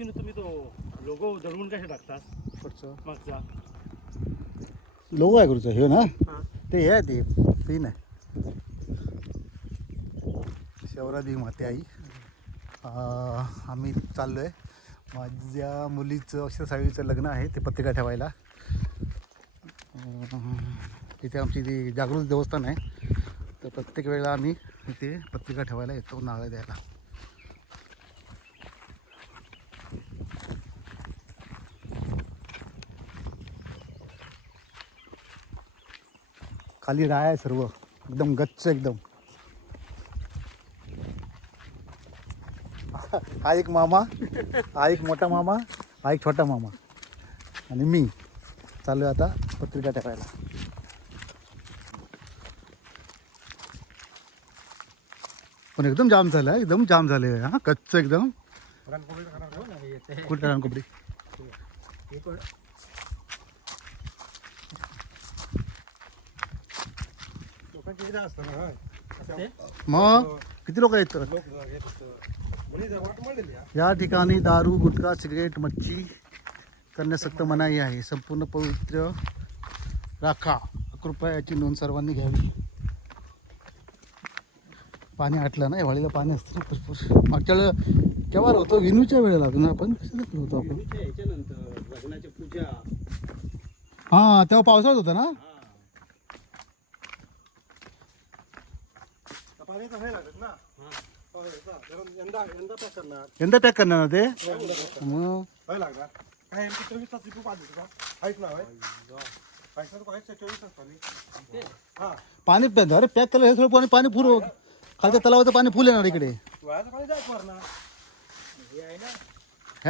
तुम्ही तो लोगो दडवून कशा टाकतात पुढचं मागचा लोगो आहे गुरुचं हे ना हां ते हे आहे ते तीन आहे शौरादी माते आई आम्ही चाललो आहे माझ्या मुलीचं अक्षरसाळीचं लग्न आहे ते पत्रिका ठेवायला तिथे आमची ती जागृत देवस्थान आहे तर प्रत्येक वेळेला आम्ही इथे पत्रिका ठेवायला येतो नारळ द्यायला खाली राय आहे सर्व एकदम गच्च एकदम हा एक मामा हा एक मोठा मामा हा एक छोटा मामा आणि मी चालू आहे आता पत्रिका टाकायला पण एकदम जाम झालं आहे एकदम जाम झाले हा कच्च एकदम कुठे रानकोपडी मग किती लोक आहेत या ठिकाणी दारू गुटखा सिगरेट मच्छी करण्यास सक्त मनाई आहे संपूर्ण पवित्र राखा कृपया याची नोंद सर्वांनी घ्यावी पाणी आटलं ना वाळीला पाणी असतं ना भरपूर मागच्या वेळेला केव्हा होतो विनूच्या वेळेला ना आपण कसं होतो आपण लग्नाची पूजा हां तेव्हा पावसाळ्यात होता ना यंदा पॅक करणार ना ते मग पाणी अरे पॅक केलं हे सगळं पाणी फुल खालच्या तलावाचं पाणी फुल येणार इकडे हे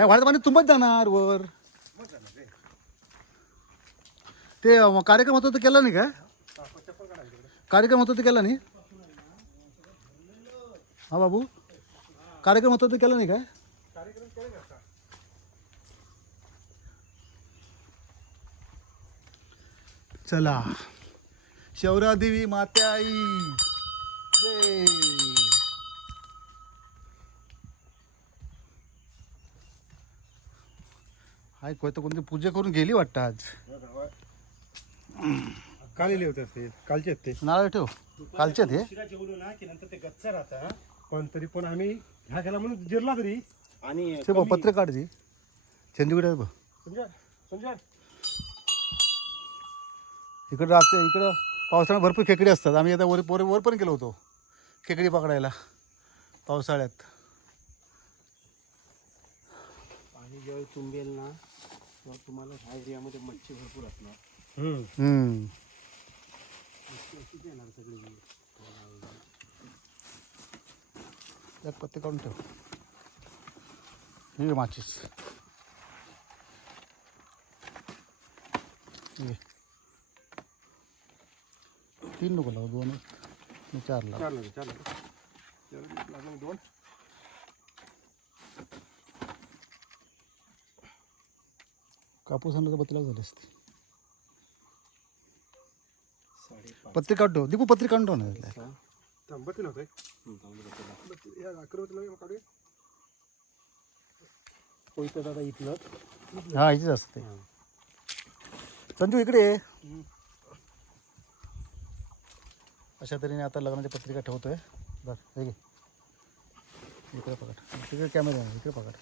वाळ्याचं पाणी तुंबत जाणार वर ते कार्यक्रम होता तर केला नाही काय कार्यक्रम होता तर केला नाही हा बाबू कार्यक्रम होता तर केला नाही काय चला शौरादेवी मात्याई जय हाय कोणती पूजा करून गेली वाटतं आज कालेले होते असते कालचे ते नारळ ठेव कालचे ते जेवलो ना की नंतर ते गच्च राहतं पण तरी पण आम्ही ह्या केला म्हणून जिरला तरी आणि पत्र काढ चंदीगड बघ समजा समजा इकडं राहते इकडं पावसाळ्यात भरपूर खेकडी असतात आम्ही आता वर पण गेलो होतो खेकडी पकडायला पावसाळ्यात पाणी जेव्हा तुंबेल ना तेव्हा तुम्हाला ह्या एरियामध्ये मच्छी भरपूर असणार एक पत्ते काढून ठेव ही माचीस तीन नको लावू दोन चार लाव दोन कापूस आणलं तर बतलाव झाले असते पत्रिका काढून ठेव दीपू पत्रिका काढून ठेव ना बत्ती नव्हते दादा इथलं हा इथेच असते संजू इकडे ये. अशा तऱ्हेने आता लग्नाची पत्रिका ठेवतोय बघ हे घे इकडे पकड तिकडे कॅमेरा इकडे पकड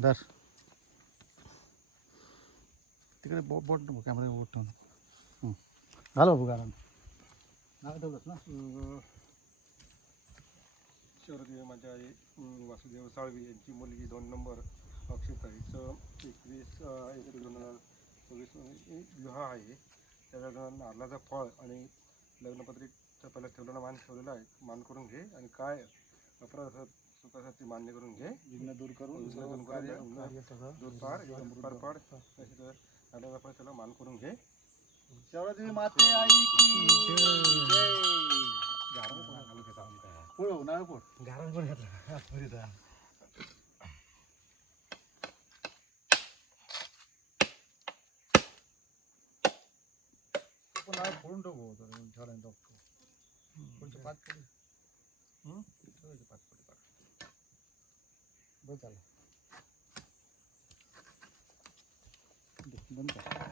धर तिकडे बोट नको कॅमेरा बोट ठेवून घाल बाबू गाणं नाव ठेवलंच ना शौरदेव माझ्या आई वासुदेव साळवी यांची मुलगी 2 नंबर अक्षता हिचं 21/1/2024 विवाह आहे त्याला नारळाचं फळ आणि लग्नपत्रिकेच्या पहिल्या ठेवलेला मान ठेवलेला आहे मान करून घे आणि काय अपराध स्वतःसाठी मान्य करून घे विघ्न दूर करून दूर पाड त्याला मान करून घे शौरदेवी माते आई की पुढं नारळ पुढ गारण पण घातला नारळ फोडून टाकू झाडाने पुढचं 5 पडी 5 पडी बस झालं. बंद कर.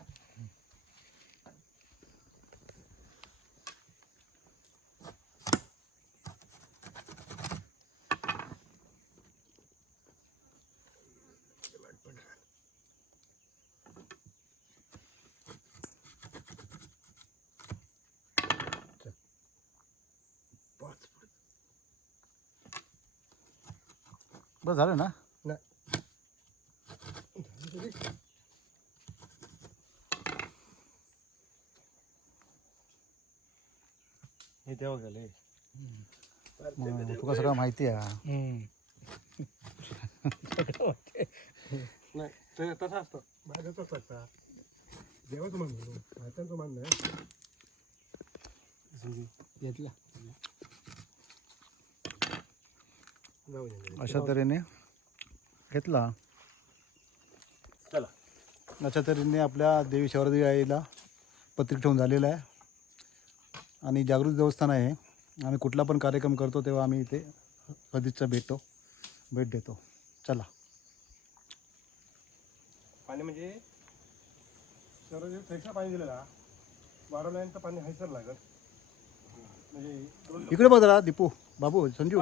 बस झालं ना. हे तेव्हा गेले. तुका सगळं माहिती आहे. नाही ते तसं असतं माझ्याच लागता देवाचं मान म्हणून माहित्यांचं मान नाही घेतला. जाऊ दे. अशा तऱ्हेने घेतला. चला. अशा तऱ्हेने आपल्या देवी शौर्यदेवी आईला पत्रिक ठेवून झालेलं आहे. आणि जागृत देवस्थान आहे. आम्ही कुठला पण कार्यक्रम करतो तेव्हा आम्ही इथे कधीच भेट देतो. चला. पाणी म्हणजे शहरात फ्रेशा पाणी दिलेला 12 लाईनचं पाणी हैसर लागत म्हणजे इकडे बघ जरा दीपू बाबू संजू.